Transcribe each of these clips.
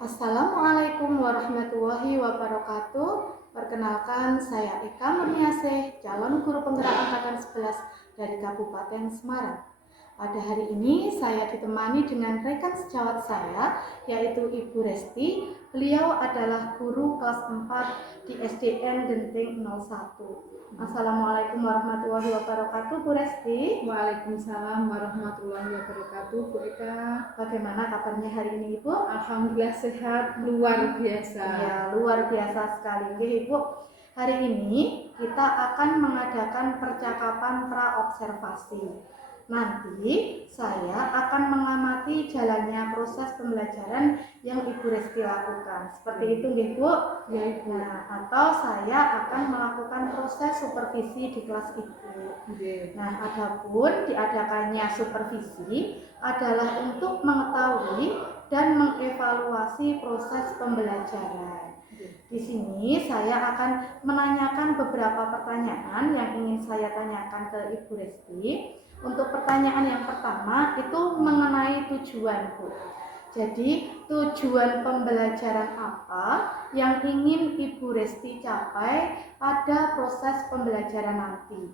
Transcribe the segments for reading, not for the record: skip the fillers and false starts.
Assalamualaikum warahmatullahi wabarakatuh. Perkenalkan, saya Eka Murniasih, calon guru penggerak angkatan 11 dari Kabupaten Semarang. Pada hari ini saya ditemani dengan rekan sejawat saya, yaitu Ibu Resti. Beliau adalah guru kelas 4 di SDN Genting 01. Assalamualaikum warahmatullahi wabarakatuh, Bu Resti. Waalaikumsalam warahmatullahi wabarakatuh, Bu Eka. Bagaimana kabarnya hari ini, Ibu? Alhamdulillah sehat, luar biasa. Ya, luar biasa sekali. Oke, Ibu. Hari ini kita akan mengadakan percakapan pra-observasi. Nanti saya akan mengamati jalannya proses pembelajaran yang Ibu Resti lakukan. Seperti itu, Bu? Ya, Ibu. Nah, atau saya akan melakukan proses supervisi di kelas Ibu. Nah, adapun diadakannya supervisi adalah untuk mengetahui dan mengevaluasi proses pembelajaran. Di sini saya akan menanyakan beberapa pertanyaan yang ingin saya tanyakan ke Ibu Resti. Untuk pertanyaan yang pertama itu mengenai tujuan, Bu. Jadi tujuan pembelajaran apa yang ingin Ibu Resti capai pada proses pembelajaran nanti?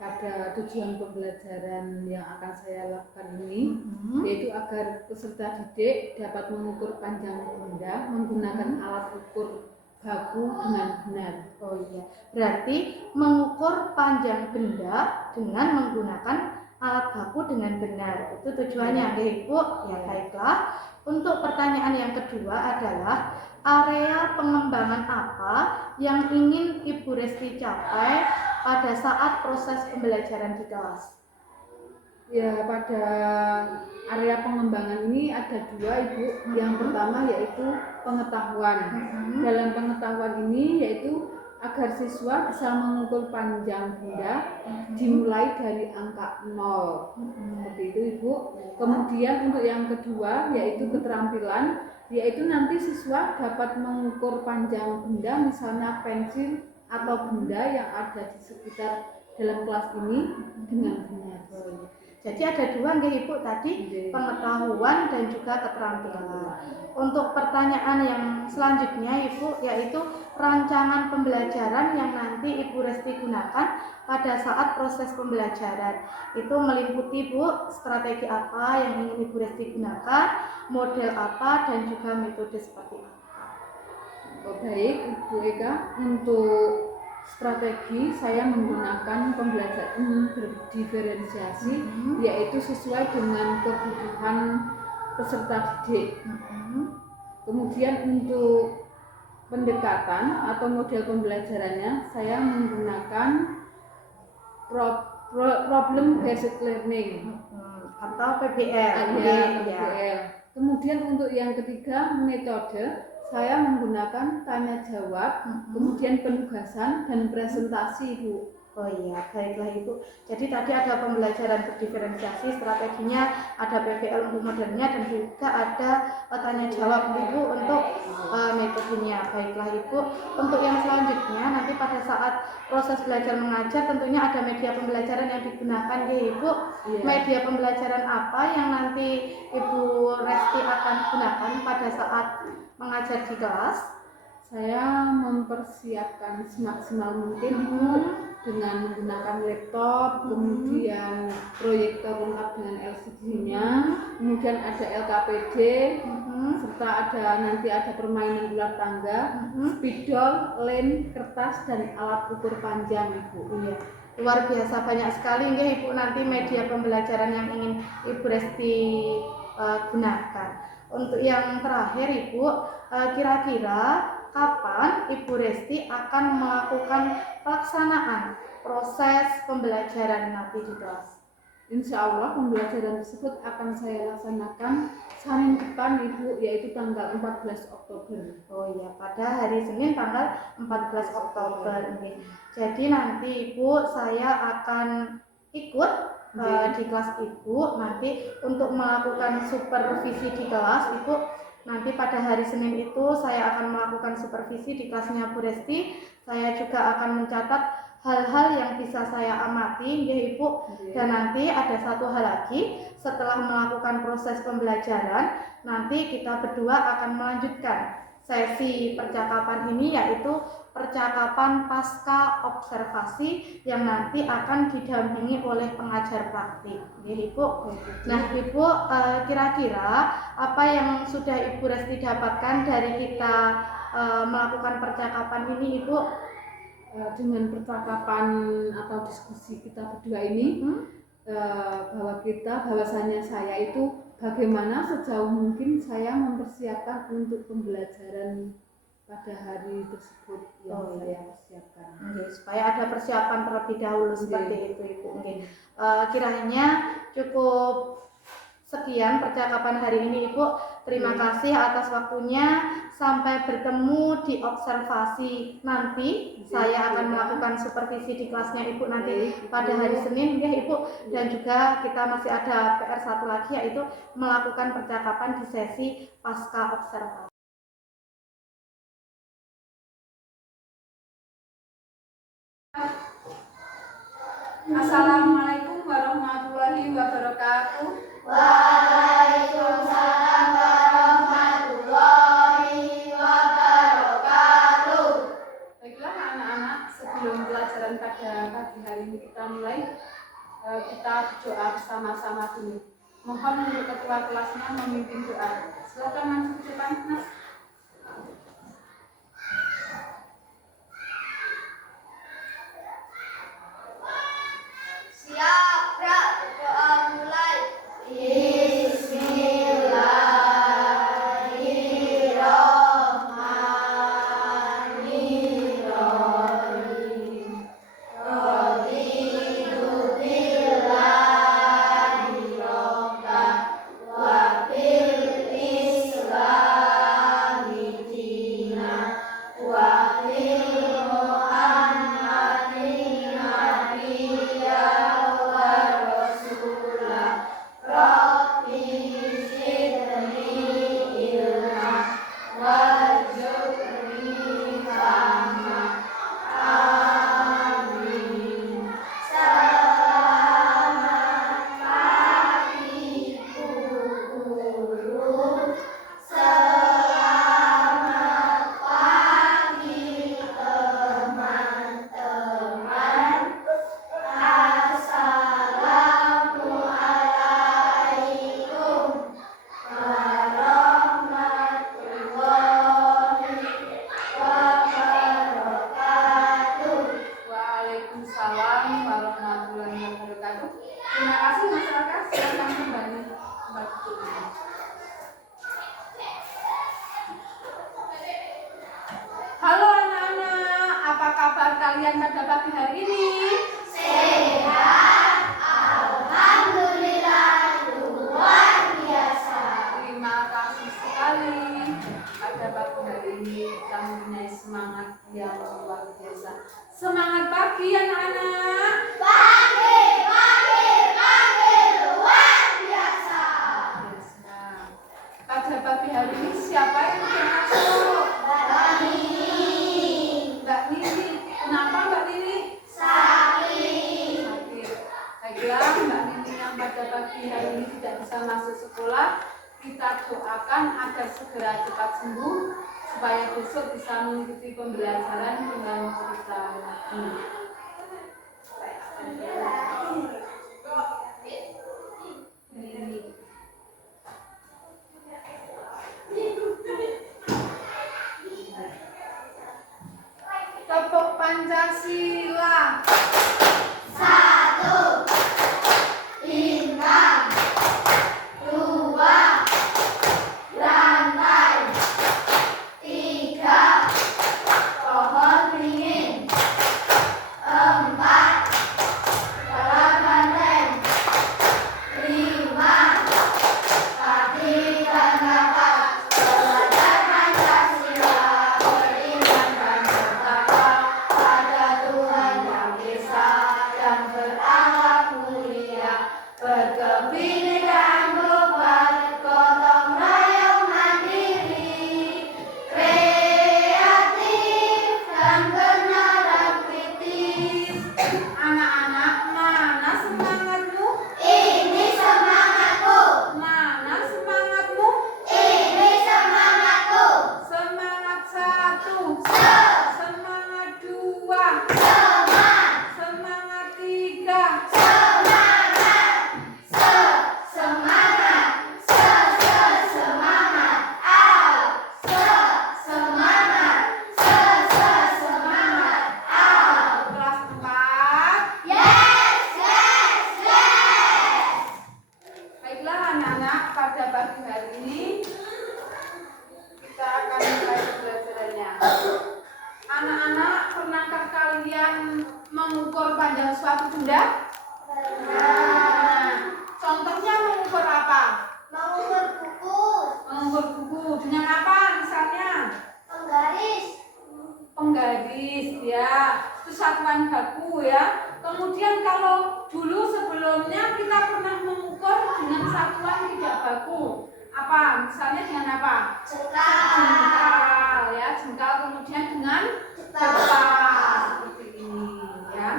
Pada tujuan pembelajaran yang akan saya lakukan ini, yaitu agar peserta didik dapat mengukur panjang benda menggunakan alat ukur baku dengan benar. Oh iya, berarti mengukur panjang benda dengan menggunakan alat baku dengan benar. Itu tujuannya, Ibu. Ya, baiklah. Untuk pertanyaan yang kedua adalah area pengembangan apa yang ingin Ibu Resti capai pada saat proses pembelajaran di kelas? Ya, pada area pengembangan ini ada dua, Ibu. Yang pertama yaitu pengetahuan. Dalam pengetahuan ini yaitu agar siswa bisa mengukur panjang benda dimulai dari angka 0. Seperti itu, Ibu. Kemudian untuk yang kedua yaitu keterampilan, yaitu nanti siswa dapat mengukur panjang benda, misalnya pensil atau benda yang ada di sekitar dalam kelas ini dengan benar. Jadi ada dua, Ibu, tadi pengetahuan dan juga keterampilan. Untuk pertanyaan yang selanjutnya, Ibu, yaitu rancangan pembelajaran yang nanti Ibu Resti gunakan pada saat proses pembelajaran. Itu meliputi, Bu, strategi apa yang ingin Ibu Resti gunakan, model apa, dan juga metode seperti apa. Oh, baik, Ibu Eka. Untuk strategi saya menggunakan pembelajaran berdiferensiasi, yaitu sesuai dengan kebutuhan peserta didik. Kemudian untuk pendekatan atau model pembelajarannya saya menggunakan problem based learning atau PBL. PBL. Kemudian untuk yang ketiga metode saya menggunakan tanya jawab, kemudian penugasan dan presentasi, Bu. Oh iya, baiklah Ibu. Jadi tadi ada pembelajaran berdiferensiasi, strateginya, ada PBL untuk modelnya, dan juga ada tanya jawab Ibu untuk metodenya. Baiklah Ibu. Untuk yang selanjutnya nanti pada saat proses belajar mengajar tentunya ada media pembelajaran yang digunakan ya Ibu. Media pembelajaran apa yang nanti Ibu Resti akan gunakan pada saat mengajar di kelas? Saya mempersiapkan semaksimal mungkin dengan menggunakan laptop, kemudian proyektor lengkap dengan LCD-nya, kemudian ada LKPD, serta nanti ada permainan ular tangga, spidol, lem, kertas, dan alat ukur panjang, Ibu. Iya. Luar biasa banyak sekali ya Ibu nanti media pembelajaran yang ingin Ibu Resti gunakan. Untuk yang terakhir Ibu, kira-kira kapan Ibu Resti akan melakukan pelaksanaan proses pembelajaran nanti di kelas? Insya Allah pembelajaran tersebut akan saya laksanakan Senin depan, Ibu, yaitu tanggal 14 Oktober. Oh iya, pada hari Senin tanggal 14 Oktober. Jadi nanti Ibu saya akan ikut di kelas Ibu nanti untuk melakukan supervisi di kelas Ibu. Nanti pada hari Senin itu saya akan melakukan supervisi di kelasnya Bu Resti. Saya juga akan mencatat hal-hal yang bisa saya amati nggih Ibu. Dan nanti ada satu hal lagi, setelah melakukan proses pembelajaran nanti kita berdua akan melanjutkan sesi percakapan ini, yaitu percakapan pasca observasi yang nanti akan didampingi oleh pengajar praktik nggih Ibu. Nah Ibu, kira-kira apa yang sudah Ibu Resti dapatkan dari kita melakukan percakapan ini Ibu? Dengan percakapan atau diskusi kita berdua ini, bahwasanya saya itu bagaimana sejauh mungkin saya mempersiapkan untuk pembelajaran pada hari tersebut yang saya persiapkan. Supaya ada persiapan terlebih dahulu seperti itu Ibu. Kiranya cukup sekian percakapan hari ini Ibu. Terima kasih atas waktunya. Sampai bertemu di observasi nanti. Saya akan melakukan supervisi di kelasnya Ibu nanti pada hari Senin ya Ibu. Dan juga kita masih ada PR satu lagi, yaitu melakukan percakapan di sesi pasca observasi. Assalamualaikum warahmatullahi wabarakatuh. Waalaikumsalam warahmatullahi wabarakatuh. Baiklah anak-anak, sebelum pelajaran pada pagi hari ini kita mulai, kita berdoa bersama-sama dulu. Mohon untuk ketua kelasnya memimpin doa. Silakan masuk ke depan, Mas. Siap, gerak, doa mulai. Bismillahirrahmanirrahim. Raditu billahi rabban wa bil islami dinan wa bil Muhammadin nabiyyan wa rasulah. Rabbi zidni ilma warzuqni fahma. Amin. Selamat pagi guru. Selamat pagi teman-teman. Assalamualaikum warahmatullahi wabarakatuh. Waalaikumsalam warahmatullahi wabarakatuh. Terima kasih masyarakat. Silakan kembali. Halo anak-anak, apa kabar kalian pada pagi hari ini? Sehat, alhamdulillah, luar biasa. Terima kasih sekali. Pada pagi hari ini kita mempunyai semangat yang luar biasa. Semangat pagi anak-anak. Pagi, pagi, pagi, luar biasa. Biasa. Pada pagi hari ini siapa yang ingin masuk? Mbak Nini, Mbak Nini. Kenapa Mbak Nini? sakit. Sakit. Baiklah, Mbak Nini yang pada pagi hari ini tidak bisa masuk sekolah, kita doakan agar segera cepat sembuh supaya besok bisa mengikuti pembelajaran dengan kita lagi. Tepuk Pancasila. Satu, bintang. Dua, rantai. Tiga, pohon beringin. Empat, pagi hari ini kita akan mulai pembelajarannya. Anak-anak, pernahkah kalian mengukur panjang suatu benda? Contohnya mengukur apa? Mengukur buku. Mengukur buku dengan apa misalnya? Penggaris. Penggaris ya, itu satuan baku ya. Kemudian kalau dulu sebelumnya kita pernah mengukur dengan satuan tidak baku. Apa? Misalnya dengan apa? Jengkal ya, jengkal kemudian dengan jepang seperti ini ya.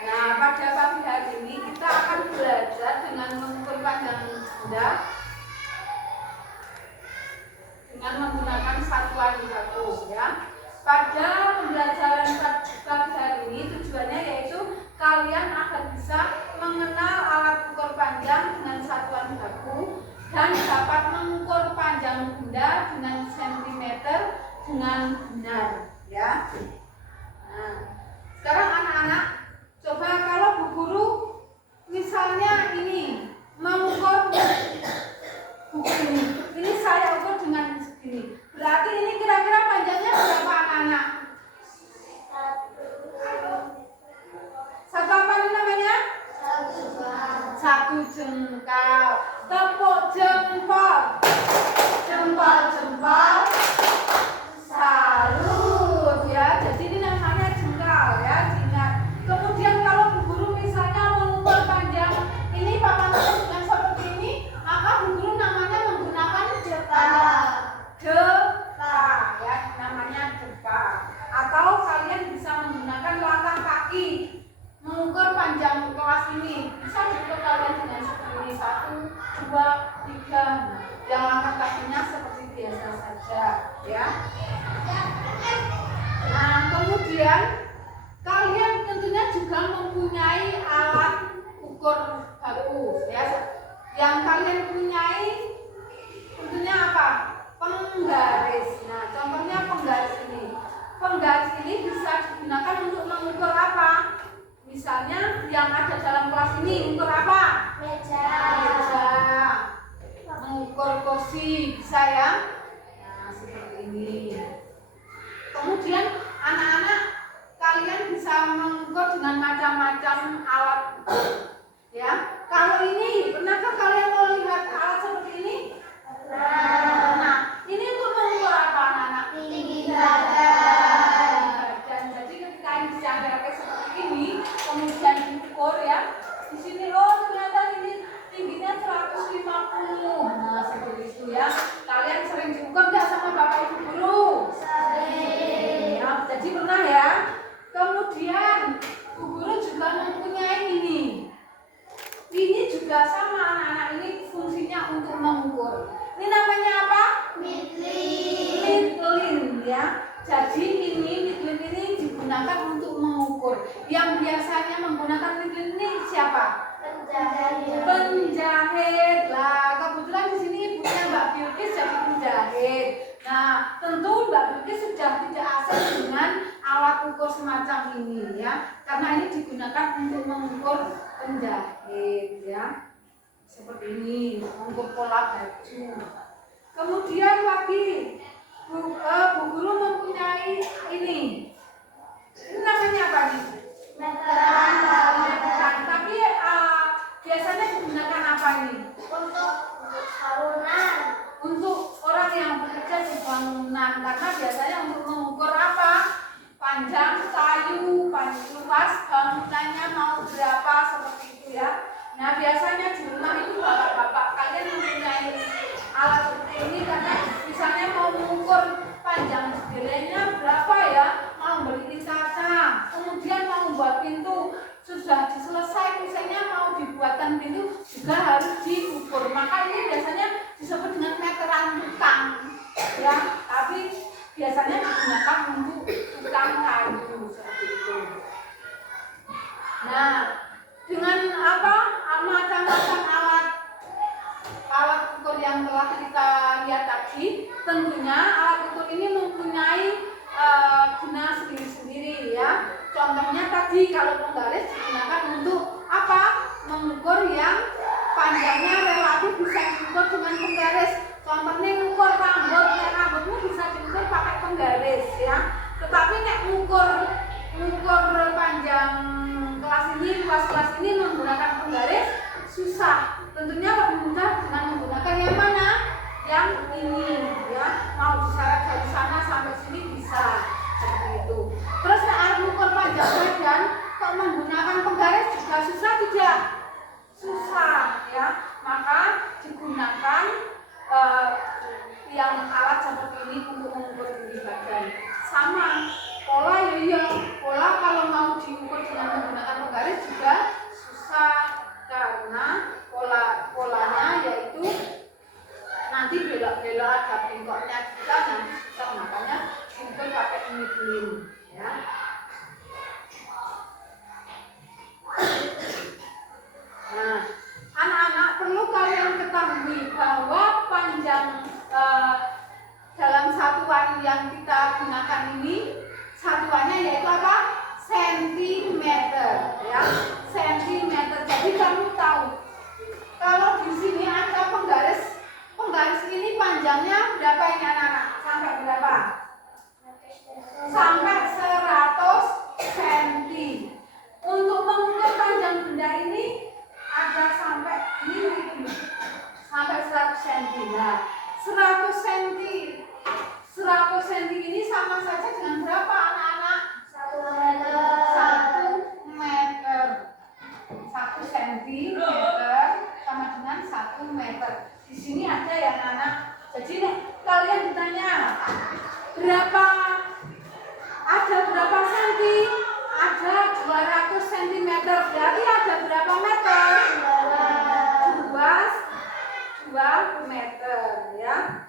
Nah, pada pagi hari ini kita akan belajar dengan mengukur panjang benda dengan menggunakan satuan baku ya. Pada pembelajaran pagi hari ini tujuannya yaitu kalian akan bisa mengenal alat ukur panjang dengan satuan baku dan dapat mengukur panjang benda dengan sentimeter dengan benar ya. Nah, sekarang anak-anak coba kalau Bu Guru misalnya ini mengukur buku ini saya ukur dengan segini. Berarti ini kira-kira panjangnya berapa anak-anak? Satu apa ini namanya? Satu jengkal. Tepuk jempol. Jempol-jempol. Salut ya. Jadi ini namanya jengkal ya. Ingat. Kemudian kalau Bu Guru misalnya mengukur panjang ini papannya dengan seperti ini, maka Bu Guru namanya menggunakan jepang. Ya, namanya jepang. Atau kalian bisa menggunakan langkah kaki mengukur panjang kelas ini. Bisa diukur kalian dengan seperti ini 1, 2, 3. Yang langkah kakinya seperti biasa saja ya. Nah, kemudian kalian tentunya juga mempunyai alat ukur baku ya. Yang kalian punyai tentunya apa? Penggaris. Nah, contohnya penggaris ini. Penggaris ini bisa digunakan untuk mengukur apa? Misalnya yang ada dalam kelas ini mengukur apa? Meja. Mengukur kursi bisa ya. Nah, seperti ini. Kemudian anak-anak kalian bisa mengukur dengan macam-macam alat ya. Kalau ini pernahkah kalian melihat alat seperti ini? Nah, ini untuk mengukur apa anak-anak? Tinggi badan. Dan jadi ketika ini diangkat seperti ini, kemudian diukur ya. Di sini ternyata ini tingginya 150. Nah, seperti itu ya. Kalian sering diukur nggak sama Bapak Ibu guru? Sering. Ya, jadi pernah ya. Kemudian Bu Guru juga mempunyai ini. Ini juga sama anak-anak, ini fungsinya untuk mengukur. Ini namanya apa? Midlin ya. Jadi midlin ini digunakan untuk mengukur. Yang biasanya menggunakan midlin ini siapa? Penjahit. Lah, kebetulan di sini ibunya Mbak Bilkis jadi penjahit. Nah, tentu Mbak Bilkis sudah tidak asing dengan alat ukur semacam ini ya. Karena ini digunakan untuk mengukur penjahit ya. Seperti ini, mengukur pola baju. Kemudian lagi Bu Guru mempunyai ini. Ini namanya apa nih? Meteran. Tapi biasanya digunakan apa ini? Untuk bangunan. Untuk orang yang bekerja di bangunan. Karena biasanya untuk mengukur apa? Panjang kayu, luas bangunannya mau berapa seperti itu ya. Nah, biasanya di rumah itu bapak-bapak kalian mempunyai alat seperti ini karena misalnya mau mengukur panjang jendelanya berapa ya, mau beliin kaca, kemudian mau buat pintu, sudah selesai misalnya mau dibuatkan pintu juga harus diukur. Maka ini biasanya disebut dengan meteran tukang ya, tapi biasanya digunakan untuk tukang kayu seperti itu. Nah, dengan apa macam-macam alat ukur yang telah kita lihat tadi, tentunya alat ukur ini mempunyai guna sendiri-sendiri ya. Contohnya tadi kalau penggaris digunakan untuk apa? Mengukur yang panjangnya relatif bisa belok-belok ada bengkoknya juga nanti susah, makanya ukur pakai michelin ya. Nah, anak-anak perlu kalian ketahui bahwa panjang dalam satuan yang kita gunakan ini satuannya yaitu apa? Sentimeter ya, sentimeter. Jadi kamu tahu kalau di sini ada penggaris ini panjangnya berapa ini anak-anak? Sampai berapa? Sampai 100 cm. Untuk mengukur panjang benda ini ada sampai ini sampai 100 cm. Nah, 100 cm. 100 cm ini sama saja dengan berapa anak-anak? 1 meter. 1 cm sama dengan 1 meter. Di sini ada ya anak-anak. Jadi kalian ditanya berapa, ada berapa senti? Ada 200 cm. Berarti ada berapa meter? 2 meter ya.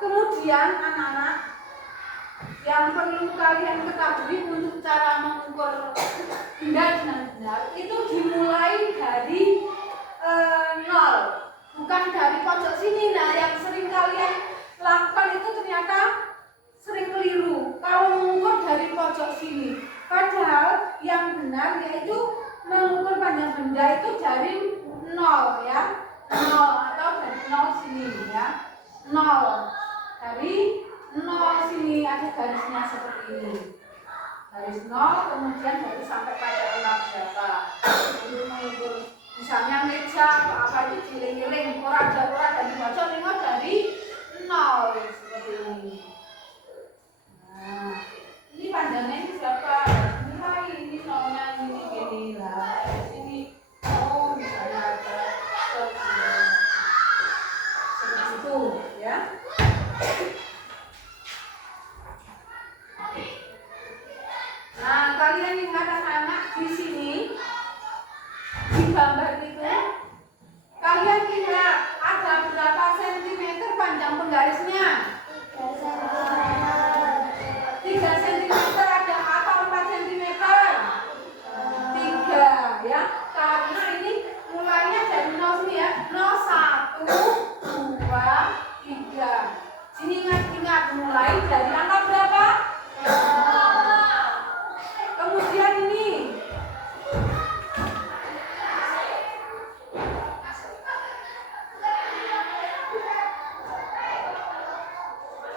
Kemudian anak-anak yang perlu kalian ketahui untuk cara mengukur benda dengan benar itu dimulai dari 0, bukan dari pojok sini. Nah, yang sering kalian lakukan itu ternyata sering keliru kalau mengukur dari pojok sini. Padahal yang benar yaitu mengukur panjang benda itu dari 0 ya, 0 atau dari 0 sini ya, 0 dari 0 sini ada garisnya seperti ini, garis 0 kemudian dari sampai pada angka berapa untuk mengukur misalnya meja atau apa itu giling-giling ora dari pojok dari 0 seperti ini. Nah, ini panjangnya ini berapa? Ini nolnya ini gini lah. Sini misalnya ada seperti itu ya. Nah, kalian lihat anak-anak di sini di gambar itu, kalian lihat ada berapa sentimeter panjang penggarisnya? 3 cm ada atau 4 cm? 3 ya, karena ini mulainya dari 0 sini ya, 0, 1, 2, 3. Sini ingat mulai dari angka berapa? Kemudian ini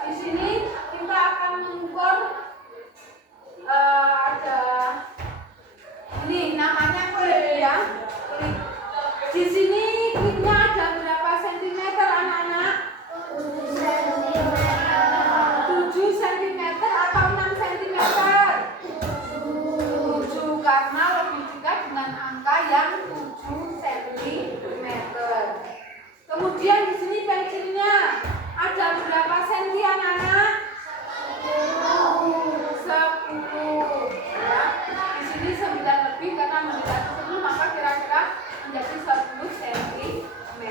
di sini kita akan mengukur ada ini namanya klip ya, klip. Di sini klipnya ada berapa sentimeter anak-anak? 7 cm atau 6 cm? 7 karena lebih dekat dengan angka yang 7 cm. Kemudian di sini pensilnya ada berapa senti anak-anak? 10 ya. Di sini 9 lebih karena mendekati 10 maka kira-kira menjadi 10 cm.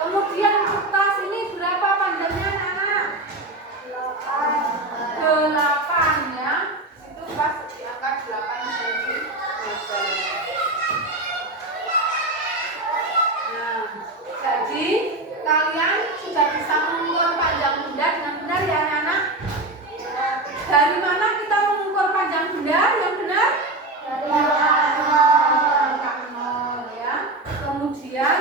Kemudian kertas ini berapa panjangnya anak-anak? 8 ya. Itu pas di angka 8 cm. Nah, jadi kalian sudah bisa mengukur panjang benda dengan benar ya anak-anak. Dari mana kita mengukur panjang benda yang benar? Dari angka 0 ya. Kemudian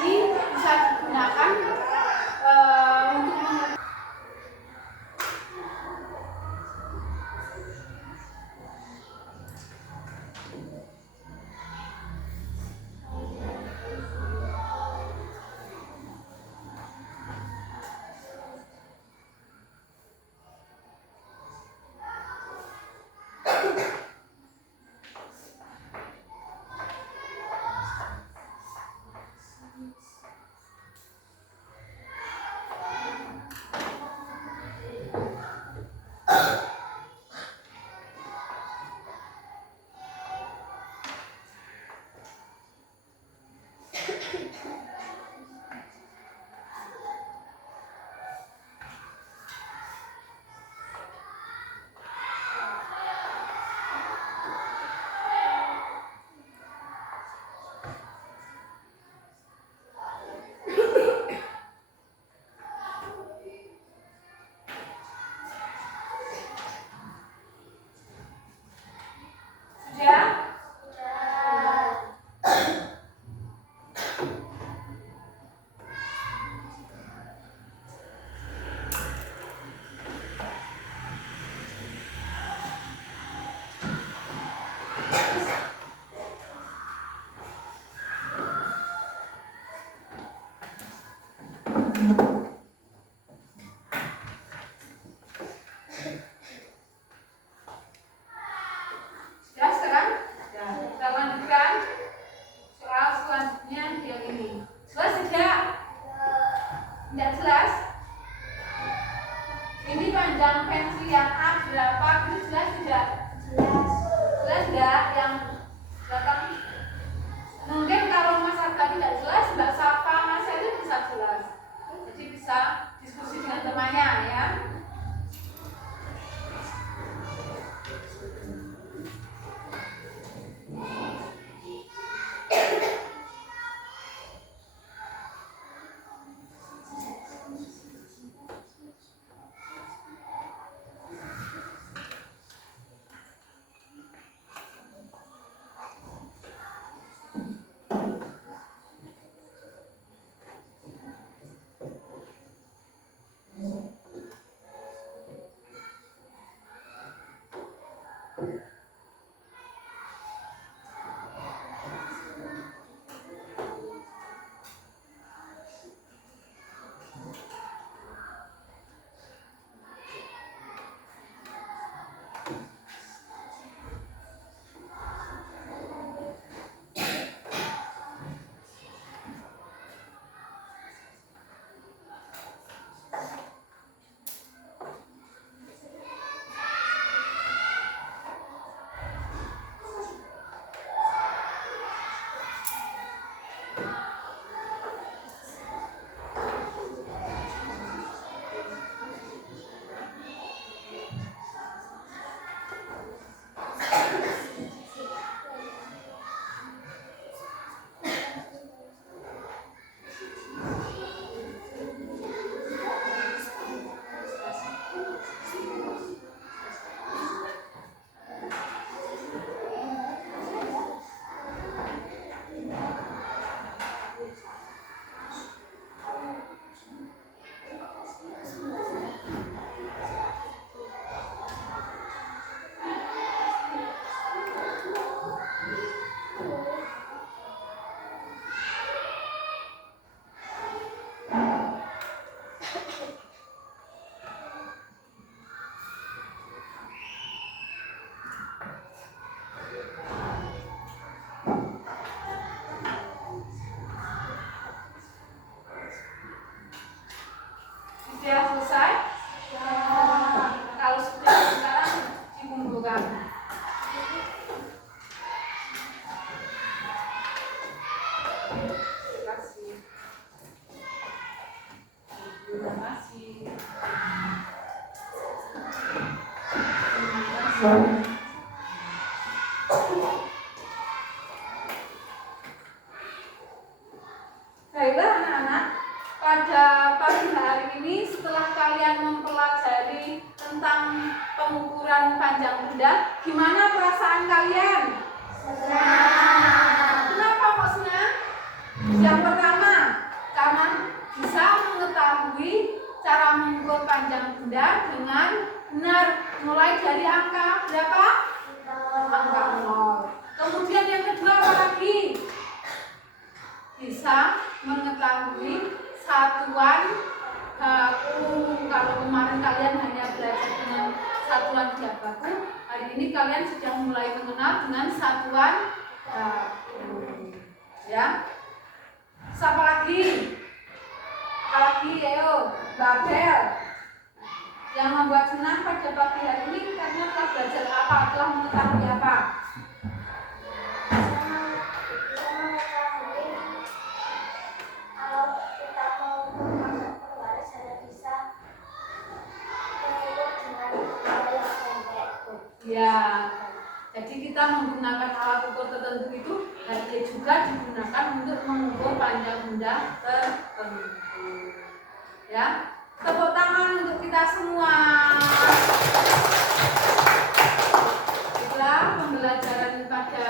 ini bisa digunakan untuk Baiklah anak-anak, pada pagi hari ini setelah kalian mempelajari tentang pengukuran panjang benda, gimana perasaan kalian? Senang. Kenapa kok senang? Yang pertama, mengetahui satuan baku. Kalau kemarin kalian hanya belajar dengan satuan baku, hari ini kalian sudah mulai mengenal dengan satuan baku. Ya. Siapa lagi? Ayo, Babel. Yang membuat senang pada pagi hari ini karena telah belajar apa? Telah mengetahui apa? Kalau kita mau masuk keluar, saya bisa mengukur dengan hal yang pendek. Ya. Jadi kita menggunakan alat ukur tertentu itu harusnya juga digunakan untuk mengukur panjang benda tertentu. Ya. Tepuk tangan untuk kita semua. Itulah pembelajaran pada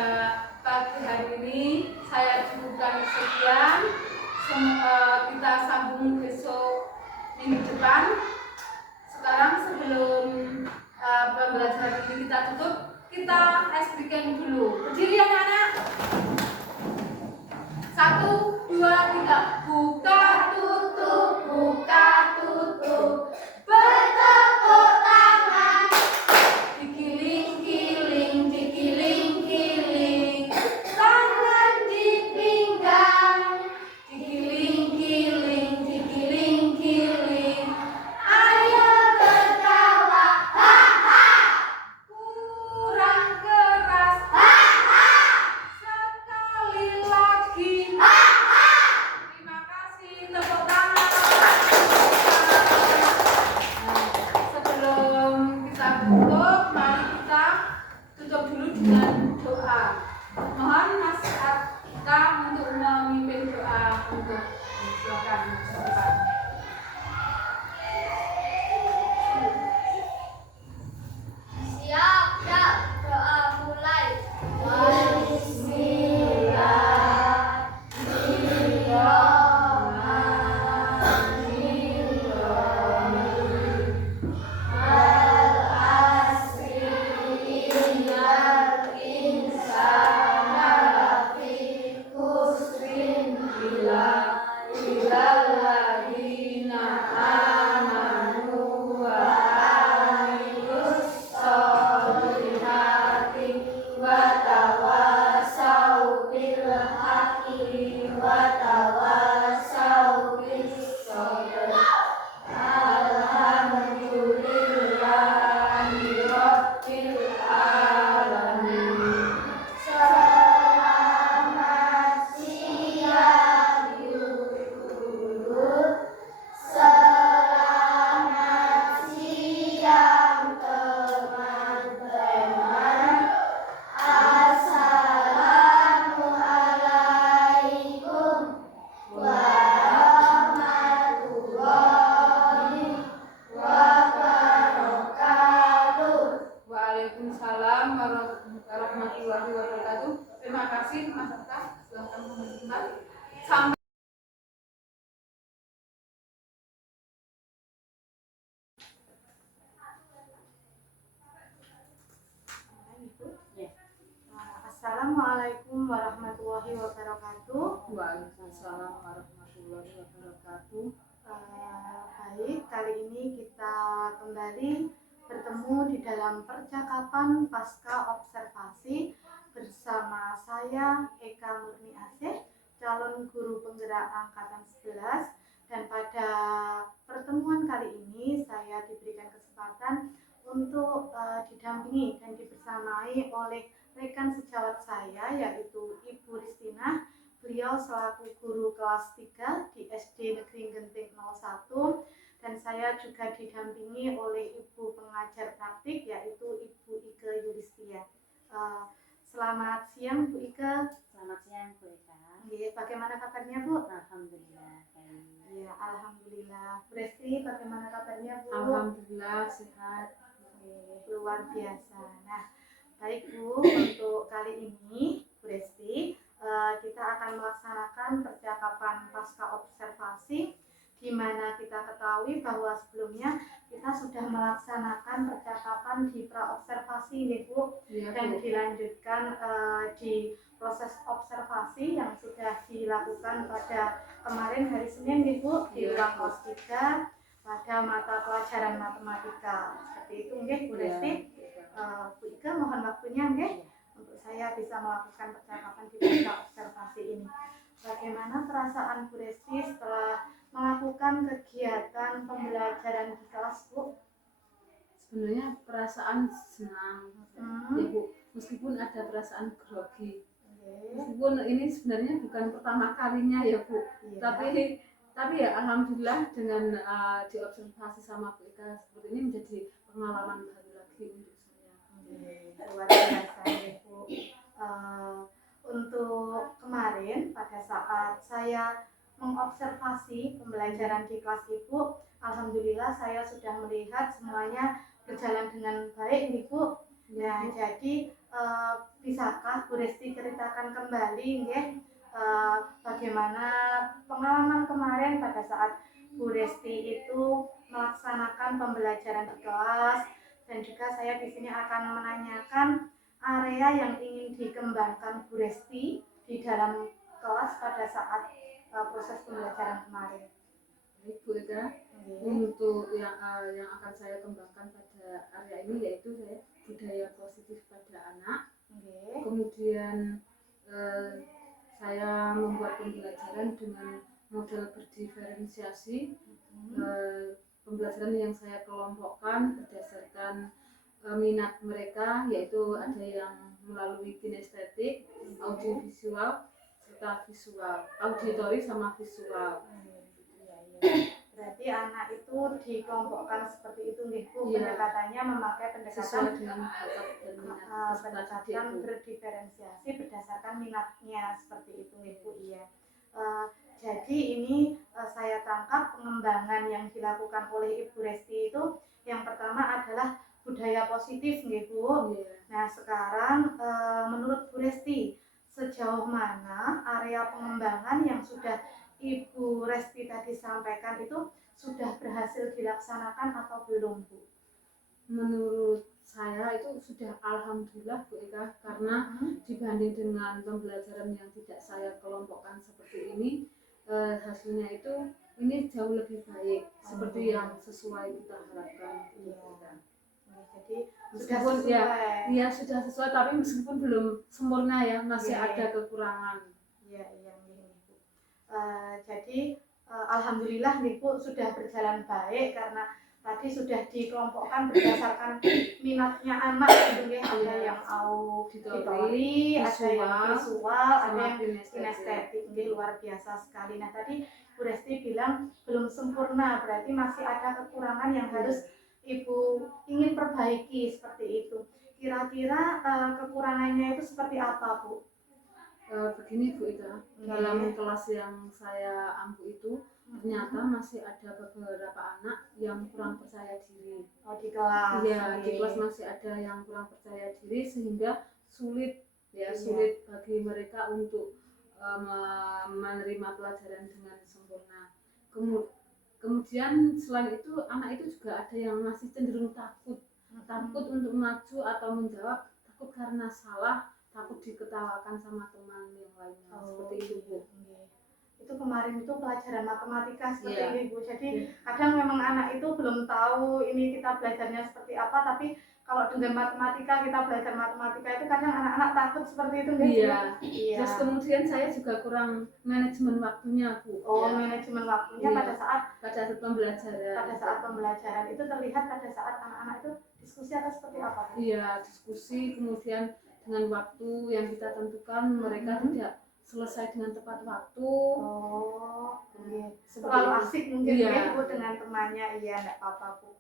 pagi hari ini. Saya cukupkan sekian. Kita sambung besok minggu depan. Sekarang sebelum pembelajaran ini kita tutup, kita ice breaking dulu. Berdiri anak-anak. 1, 2, 3. Buka tutup, buka tutup. Bertepuk tangan, Digiling-giling, digiling-giling. Tangan di pinggang. Digiling-giling, digiling-giling. ayo tertawa, ha-ha, Kurang keras. Sekali lagi. Terima kasih, tepuk tangan. Sebelum kita tutup, mari kita tutup dulu dengan doa. Mohon Mas Arka untuk memimpin doa untuk silakan Mas Arka. siap, siap, doa mulai. Selamat siang guru, selamat siang teman-teman. Assalamualaikum warahmatullahi wabarakatuh. Waalaikumsalam warahmatullahi wabarakatuh. Terima kasih Mas Arka. Silakan teman-teman. Sampai Assalamualaikum warahmatullahi wabarakatuh. Waalaikumsalam warahmatullahi wabarakatuh. Baik, kali ini kita kembali bertemu di dalam percakapan pasca observasi bersama saya Eka Murni Asih, calon guru penggerak angkatan 11, dan pada pertemuan kali ini saya diberikan kesempatan untuk didampingi dan dibersamai oleh rekan sejawat saya yaitu Ibu Ristina. Beliau selaku guru kelas 3 di SD Negeri Genting 01, dan saya juga didampingi oleh ibu pengajar praktik yaitu Ibu Ike Yulistia. Selamat siang Bu Ike. Selamat siang Bu Eka. Bagaimana kabarnya Bu? Alhamdulillah baik. Ya, alhamdulillah. Bu Resti, bagaimana kabarnya Bu? Alhamdulillah sehat. Luar biasa. Nah, baik Bu, untuk kali ini Bu Resti, kita akan melaksanakan percakapan pasca observasi, di mana kita ketahui bahwa sebelumnya kita kita sudah melaksanakan percakapan di praobservasi nih Bu, Iya, dan Bu. dilanjutkan di proses observasi yang sudah dilakukan pada kemarin hari Senin nih Bu, di Iya, ruang Bu. kelas 3 pada mata pelajaran matematika. Seperti itu nggih Bu Iya, Resti. Bu Ika mohon waktunya nggih untuk saya bisa melakukan percakapan di praobservasi ini. Bagaimana perasaan Bu Resti setelah melakukan kegiatan pembelajaran di kelas Bu? Sebenarnya perasaan senang, ya Bu, meskipun ada perasaan grogi. Meskipun ini sebenarnya bukan pertama kalinya ya Bu, Iya. tapi ya alhamdulillah dengan diobservasi sama Bu Ika seperti ini menjadi pengalaman baru lagi untuk saya. Luar biasa ya Bu. Untuk kemarin pada saat saya mengobservasi pembelajaran di kelas Ibu, alhamdulillah saya sudah melihat semuanya berjalan dengan baik nih Bu. Nah, jadi bisakah Bu Resti ceritakan kembali nggih bagaimana pengalaman kemarin pada saat Bu Resti itu melaksanakan pembelajaran di kelas, dan juga saya di sini akan menanyakan area yang ingin dikembangkan Bu Resti di dalam kelas pada saat proses pembelajaran kemarin. Baik Bu Ika, untuk yang akan saya kembangkan pada area ini yaitu budaya positif pada anak. Kemudian saya membuat pembelajaran dengan model berdiferensiasi. Pembelajaran yang saya kelompokkan berdasarkan minat mereka, yaitu ada yang melalui kinestetik, audiovisual, serta visual, auditori sama visual. Berarti anak itu dikelompokkan seperti itu nih Bu, Iya. pendekatannya memakai Sesuai dengan bakat dan minat pendekatan berdiferensiasi berdasarkan minatnya seperti itu nih Bu. Iya. Jadi ini saya tangkap pengembangan yang dilakukan oleh Ibu Resti itu yang pertama adalah budaya positif nih Bu. Iya. Nah sekarang menurut Bu Resti sejauh mana area pengembangan yang sudah Ibu Resti tadi sampaikan itu sudah berhasil dilaksanakan atau belum Bu? Menurut saya itu sudah alhamdulillah Bu Eka, karena dibanding dengan pembelajaran yang tidak saya kelompokkan seperti ini, hasilnya itu ini jauh lebih baik seperti yang sesuai kita harapkan. Jadi meskipun ya sudah sesuai, tapi meskipun belum sempurna ya, masih ada kekurangan. Jadi alhamdulillah nih Bu sudah berjalan baik karena tadi sudah dikelompokkan berdasarkan minatnya anak gitu ya. Ada yang auditori, ada yang visual, ada yang kinestetik. Luar biasa sekali. Nah tadi Bu Resti bilang belum sempurna, berarti masih ada kekurangan yang harus Ibu ingin perbaiki seperti itu. Kira-kira kekurangannya itu seperti apa Bu? Begini Bu Ika, dalam kelas yang saya ampu itu ternyata masih ada beberapa anak yang kurang percaya diri. Di kelas? Iya, di kelas masih ada yang kurang percaya diri sehingga sulit bagi mereka untuk menerima pelajaran dengan sempurna. Kemudian selain itu anak itu juga ada yang masih cenderung takut untuk maju atau menjawab, takut karena salah, takut diketawakan sama teman yang lainnya. Seperti itu Bu. Itu kemarin itu pelajaran matematika seperti ini Bu. Jadi kadang memang anak itu belum tahu ini kita belajarnya seperti apa, tapi kalau dengan matematika, kita belajar matematika itu kadang anak-anak takut seperti itu nggak sih? Iya. Terus kemudian saya juga kurang manajemen waktunya Bu. Manajemen waktunya pada saat pembelajaran. Pada saat pembelajaran itu terlihat pada saat anak-anak itu diskusi atau seperti apa? Iya, diskusi, kemudian dengan waktu yang kita tentukan mereka tidak selesai dengan tepat waktu. Terlalu asik mungkin ya Bu dengan temannya. Iya, enggak apa-apa Bu.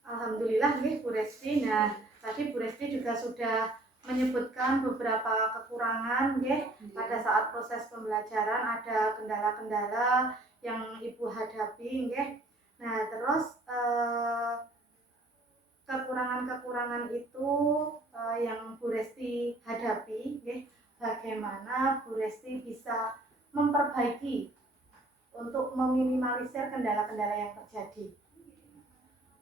Alhamdulillah nih Bu Resti. Nah, tadi Bu Resti juga sudah menyebutkan beberapa kekurangan pada saat proses pembelajaran, ada kendala-kendala yang Ibu hadapi Nah, terus kekurangan-kekurangan itu yang Bu Resti hadapi bagaimana Bu Resti bisa memperbaiki untuk meminimalisir kendala-kendala yang terjadi.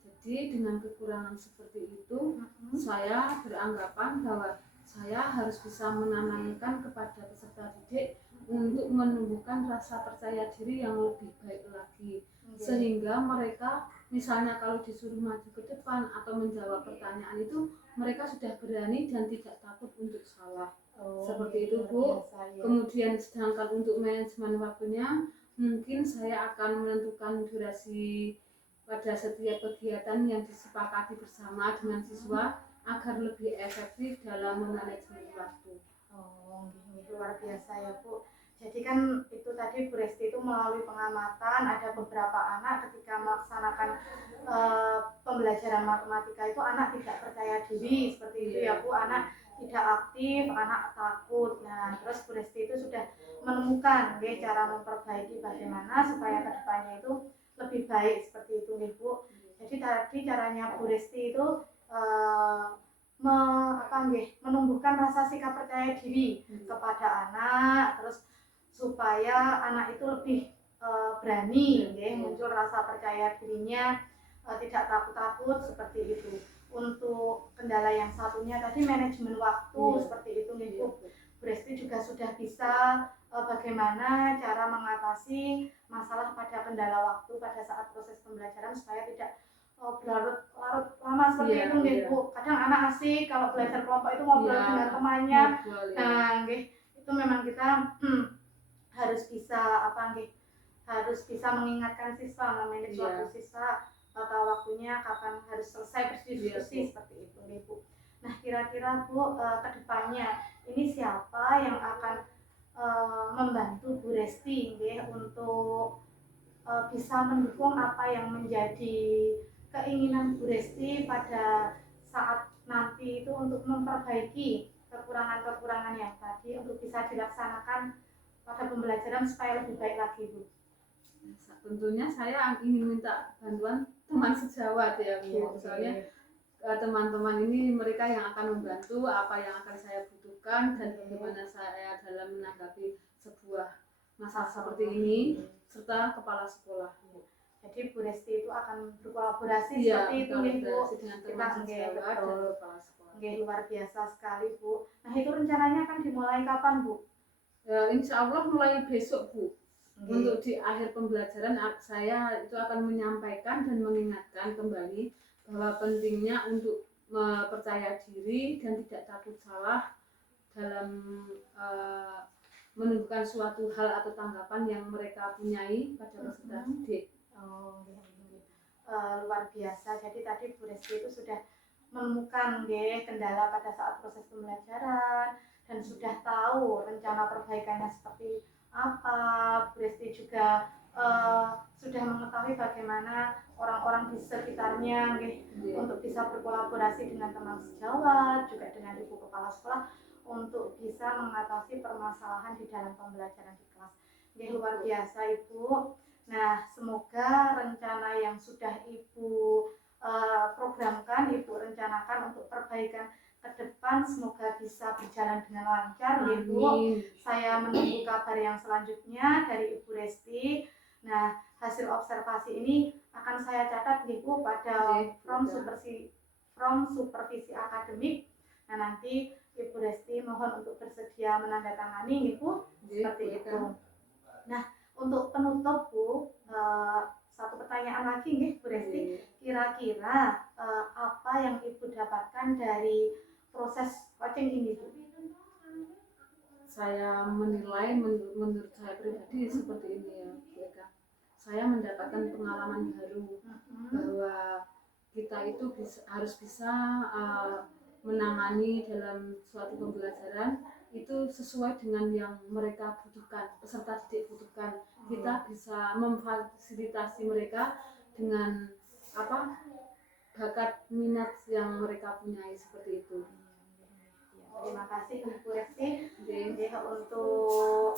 Jadi dengan kekurangan seperti itu, saya beranggapan bahwa saya harus bisa menanamkan kepada peserta didik untuk menumbuhkan rasa percaya diri yang lebih baik lagi, sehingga mereka misalnya kalau disuruh maju ke depan atau menjawab pertanyaan itu mereka sudah berani dan tidak takut untuk salah. Seperti itu, Bu. Kemudian sedangkan untuk manajemen waktunya, mungkin saya akan menentukan durasi pada setiap kegiatan yang disepakati bersama dengan siswa agar lebih efektif dalam memanajemen waktu. Oh, luar biasa ya Bu. Jadi kan itu tadi Bu Resti itu melalui pengamatan ada beberapa anak ketika melaksanakan pembelajaran matematika itu anak tidak percaya diri seperti itu ya Bu, anak tidak aktif, anak takut. Nah, terus Bu Resti itu sudah menemukan cara memperbaiki bagaimana supaya kedepannya itu lebih baik seperti itu nih Bu. Jadi tadi caranya Bu Resti itu menumbuhkan rasa sikap percaya diri kepada anak, terus supaya anak itu lebih berani, muncul rasa percaya dirinya, tidak takut-takut seperti itu. Untuk kendala yang satunya tadi manajemen waktu seperti itu nih Bu. Bu Resti juga sudah bisa bagaimana cara mengatasi masalah pada kendala waktu pada saat proses pembelajaran supaya tidak berlarut-larut lama seperti itu nggih Bu. Kadang anak asik kalau belajar kelompok itu ngobrol dengan temannya. Nah, nggih itu memang kita harus bisa harus bisa mengingatkan siswa, memanage waktu siswa atau waktunya kapan harus selesai berdiskusi seperti itu nggih Bu. Nah, kira-kira Bu kedepannya ini siapa yang akan membantu Bu Resti nggih untuk bisa mendukung apa yang menjadi keinginan Bu Resti pada saat nanti itu untuk memperbaiki kekurangan-kekurangan yang tadi untuk bisa dilaksanakan pada pembelajaran supaya lebih baik lagi Bu. Tentunya saya ingin minta bantuan teman sejawat ya Bu. Soalnya teman-teman ini mereka yang akan membantu apa yang akan saya butuhkan dan bagaimana saya dalam menanggapi sebuah masalah seperti ini serta kepala sekolah. Jadi Bu Resti itu akan berkolaborasi seperti itu nih Bu dengan teman sejawat dan kepala sekolah. Luar biasa sekali Bu. Nah itu rencananya akan dimulai kapan Bu? Insya Allah mulai besok Bu. Untuk di akhir pembelajaran saya itu akan menyampaikan dan mengingatkan kembali bahwa pentingnya untuk percaya diri dan tidak takut salah dalam menentukan suatu hal atau tanggapan yang mereka punyai pada peserta didik. Luar biasa. Jadi tadi Bu Resti itu sudah menemukan kendala pada saat proses pembelajaran dan sudah tahu rencana perbaikannya seperti apa. Bu Resti juga sudah mengetahui bagaimana orang-orang di sekitarnya untuk bisa berkolaborasi dengan teman sejawat, juga dengan ibu kepala sekolah untuk bisa mengatasi permasalahan di dalam pembelajaran di kelas. Luar biasa Ibu. Nah, semoga rencana yang sudah Ibu programkan, Ibu rencanakan untuk perbaikan ke depan semoga bisa berjalan dengan lancar Ibu. Saya menunggu kabar yang selanjutnya dari Ibu Resti. Nah, hasil observasi ini akan saya catat Ibu pada from supervisi akademik. Nah, nanti Ibu Resti mohon untuk bersedia menandatangani Ibu seperti itu. Nah, untuk penutup Bu, satu pertanyaan lagi nih Bu Resti, kira-kira apa yang Ibu dapatkan dari proses coaching ini Bu? Saya menilai menurut saya pribadi seperti ini ya Bu Eka. Saya mendapatkan pengalaman baru bahwa kita itu harus bisa menangani dalam suatu pembelajaran itu sesuai dengan yang mereka butuhkan, peserta didik butuhkan. Kita bisa memfasilitasi mereka dengan bakat minat yang mereka punyai seperti itu. Terima kasih Ibu Resti. Untuk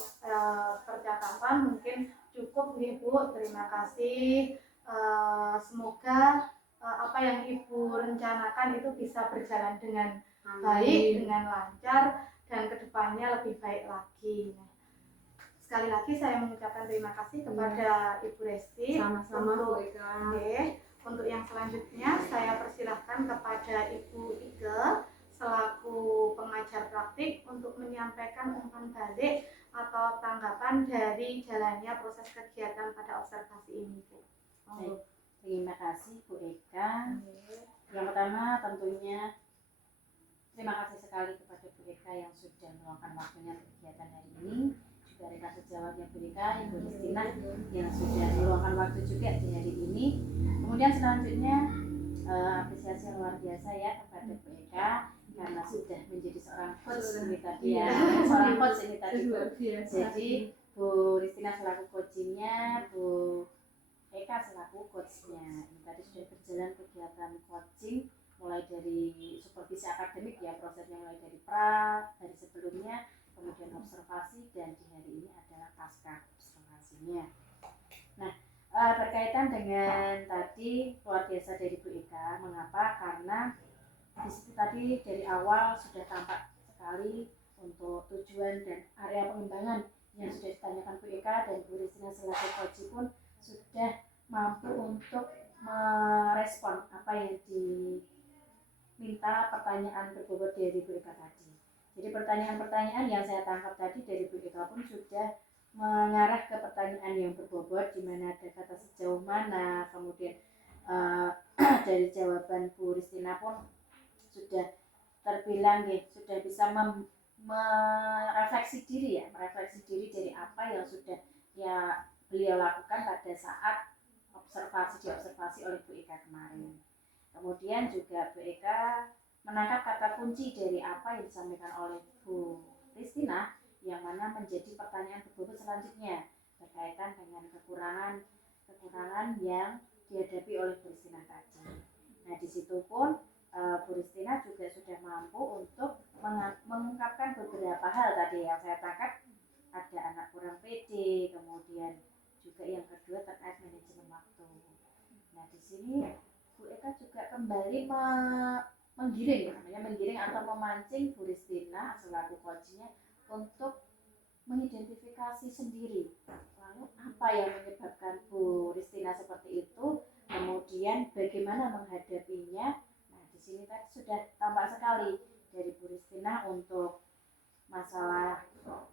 percakapan mungkin cukup nih Bu. Terima kasih. Semoga apa yang Ibu rencanakan itu bisa berjalan dengan baik, dengan lancar dan kedepannya lebih baik lagi. sekali lagi saya mengucapkan terima kasih kepada Ibu Resti. Sama-sama Bu Untuk- Eka. Oke, untuk yang selanjutnya saya persilahkan kepada Ibu Ike selaku pengajar praktik untuk menyampaikan umpan balik atau tanggapan dari jalannya proses kegiatan pada observasi ini, Bu. Baik, terima kasih Bu Eka. Yang pertama tentunya terima kasih sekali kepada Bu Eka yang sudah meluangkan waktunya untuk kegiatan hari ini. Juga rekan sejawatnya Bu Eka, Ibu Ristina yang sudah meluangkan waktu juga di hari ini. Kemudian selanjutnya apresiasi yang luar biasa ya kepada Bu Eka karena sudah menjadi seorang coach ini tadi ya, seorang coach ini tadi Bu. Luar biasa. Jadi Bu Ristina selaku coachingnya, Bu Eka selaku coachnya. Ini tadi sudah berjalan kegiatan coaching mulai dari supervisi akademik ya, prosesnya mulai dari sebelumnya, kemudian observasi, dan di hari ini adalah pasca observasinya. Nah, berkaitan dengan tadi luar biasa dari Bu Eka, mengapa? Karena di situ tadi dari awal sudah tampak sekali untuk tujuan dan area pengembangan yang sudah ditanyakan Bu Eka, dan Bu Ristina selaku coach pun sudah mampu untuk merespon apa yang diminta pertanyaan berbobot dari Bu Eka tadi. Jadi pertanyaan-pertanyaan yang saya tangkap tadi dari Bu Eka pun sudah mengarah ke pertanyaan yang berbobot, di mana ada kata sejauh mana, kemudian dari jawaban Bu Ristina pun sudah terbilang ya, sudah bisa merefleksi diri dari apa yang sudah ya beliau lakukan pada saat diobservasi oleh Bu Eka kemarin. Kemudian juga Bu Eka menangkap kata kunci dari apa yang disampaikan oleh Bu Ristina, yang mana menjadi pertanyaan berbobot selanjutnya berkaitan dengan kekurangan yang dihadapi oleh Bu Ristina tadi. Nah, di situ pun Bu Ristina juga sudah mampu untuk mengungkapkan beberapa hal tadi yang saya tangkap. Ada anak kurang pede, kemudian juga yang kedua terkait manajemen waktu. Nah, di sini Bu Eka juga kembali menggiring atau memancing Bu Ristina selaku coachnya untuk mengidentifikasi sendiri lalu apa yang menyebabkan Bu Ristina seperti itu, kemudian bagaimana menghadapinya. Nah, di sini tadi sudah tampak sekali dari Bu Ristina untuk masalah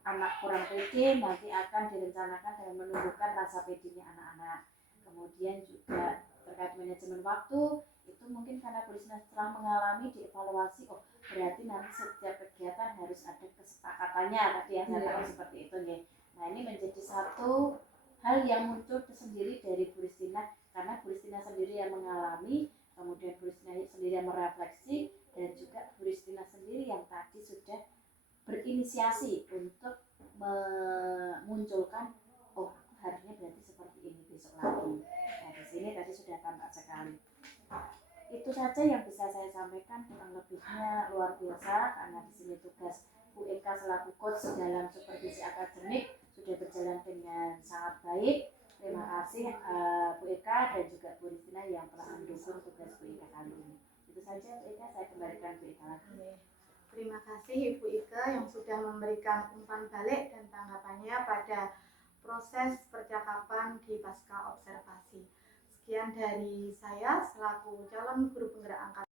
anak kurang pede nanti akan direncanakan dengan menumbuhkan rasa pedenya anak-anak. Kemudian juga terkait manajemen waktu, itu mungkin karena Bu Ristina setelah mengalami dievaluasi, oh berarti nanti setiap kegiatan harus ada kesepakatannya tadi yang saya tahu seperti itu nih. Nah, ini menjadi satu hal yang muncul tersendiri dari Bu Ristina, karena Bu Ristina sendiri yang mengalami, kemudian Bu Ristina sendiri yang merefleksi, dan juga Bu Ristina sendiri yang tadi sudah berinisiasi untuk memunculkan, oh harusnya berarti seperti ini besok lagi. Nah, di sini tadi sudah tampak sekali. Itu saja yang bisa saya sampaikan, kurang lebihnya luar biasa karena di sini tugas Bu Eka selaku coach dalam supervisi akademik sudah berjalan dengan sangat baik. Terima kasih Bu Eka dan juga Bu Ristina yang telah mendukung tugas Bu Eka kali ini. Itu saja Bu Eka, saya kembalikan Bu Eka lagi. Terima kasih Ibu Ike yang sudah memberikan umpan balik dan tanggapannya pada proses percakapan di pasca observasi. Sekian dari saya selaku calon guru penggerak angkatan